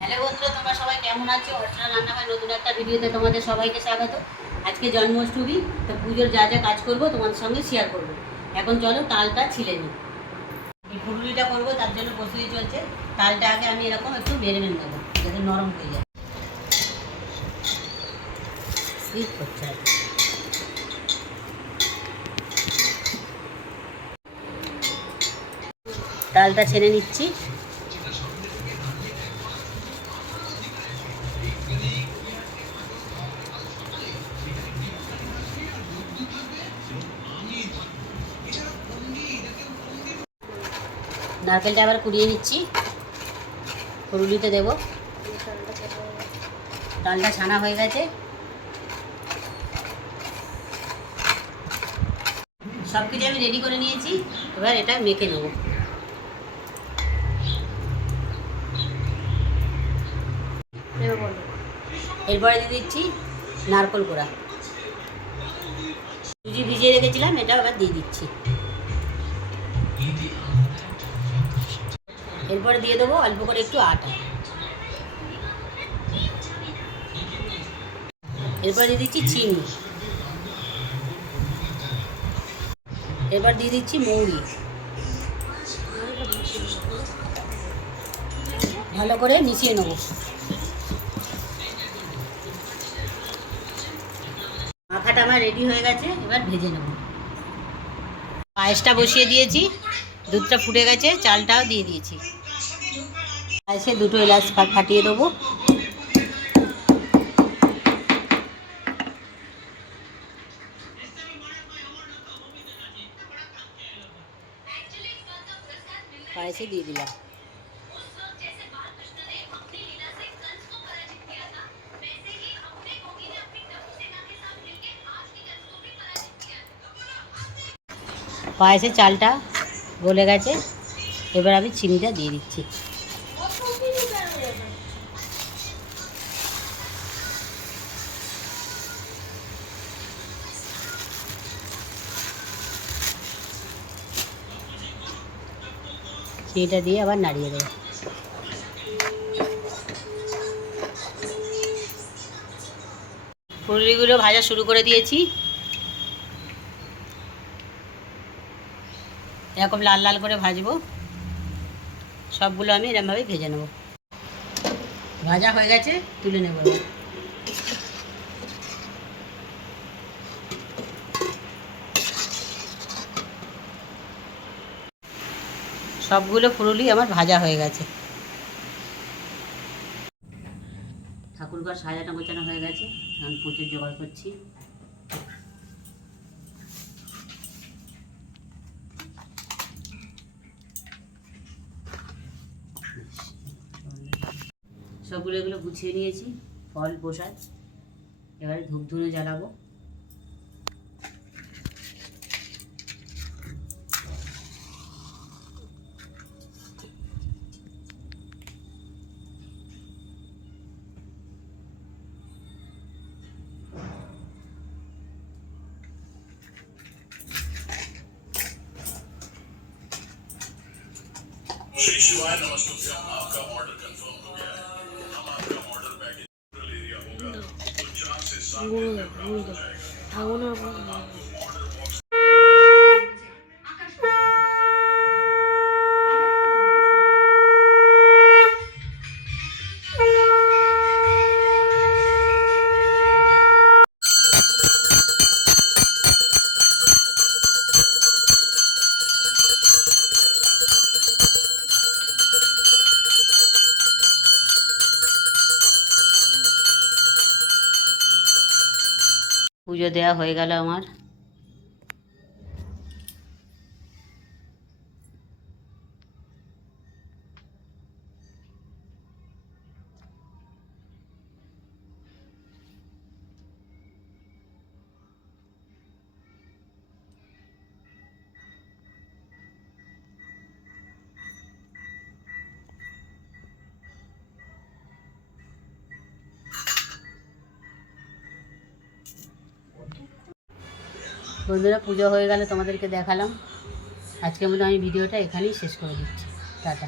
Hello বন্ধুরা, তোমরা সবাই কেমন আছো? অর্চনা রান্নাঘর নতুন একটা ভিডিওতে তোমাদের সবাইকে স্বাগত। আজকে জন্মাষ্টমী, তো পুজোর যা যা কাজ করব তোমাদের সঙ্গে শেয়ার করব। এখন চলো তালটা ছিলে নিই। এই ফুলুরিটা করবো, তার জন্য প্রস্তুতি চলছে। তালটা আগে আমি এরকম একটু নেড়ে নেবো যাতে নরম হয়ে যায়। স্লিপ করছে আর কি। তালটা ছেড়ে নিচ্ছি। নারকেলটা আবার কুড়িয়ে নিচ্ছি, ফুলুরিতে দেবো। তালটা ছানা হয়ে গেছে, সব কিছু আমি রেডি করে নিয়েছি। এবার এটা মেখে নেব। এরপরে দিয়ে দিচ্ছি নারকেল কোড়া। সুজি ভিজিয়ে রেখেছিলাম, এটা আবার দিয়ে দিচ্ছি। এরপরে দিয়ে দেবো অল্প করে একটু আটা। এরপর দিয়ে দিচ্ছি চিনি। এবার দিয়ে দিচ্ছি মৌরি। ভালো করে মিশিয়ে নেব। মাখাটা আমার রেডি হয়ে গেছে, এবার ভেজে নেব। পায়েসটা বসিয়ে দিয়েছি, দুধটা ফুটে গেছে, চালটাও দিয়ে দিয়েছি। পায়েসে দুটো এলাচ ফাটিয়ে দেবো। পায়েসে দিয়ে দিলাম। পায়েসের চালটা গলে গেছে, এবার আমি চিনিটা দিয়ে দিচ্ছি। চিনিটা দিয়ে আবার নাড়িয়ে দেবো। ফুলুরিগুলো ভাজা শুরু করে দিয়েছি। এরকম লাল লাল করে ভাজবো। সবগুলো আমি এরকমভাবে ভেজে নেব। ভাজা হয়ে গেছে, তুলে নেব। সবগুলো ফুলুরি আমার ভাজা হয়ে গেছে। ঠাকুরঘর সাজানো গোছানো হয়ে গেছে, আমি পুজোর জোগাড় করছি। সবগুলো এগুলো গুছিয়ে নিয়েছি, ফল প্রসাদ। এবারে ধূপ ধুনো জ্বালাবো। श्री शिवाय नमस्ते। आपका ऑर्डर कंफर्म हो गया है। हम आपका ऑर्डर पैकेज एरिया होगा तो 4 से 7 दिन में प्राप्त हो जाएगा। পুজো দেওয়া হয়ে গেল আমার। বন্ধুরা, পুজো হয়ে গেলে তোমাদেরকে দেখালাম। আজকের মতো আমি ভিডিওটা এখানেই শেষ করে দিচ্ছি। টাটা।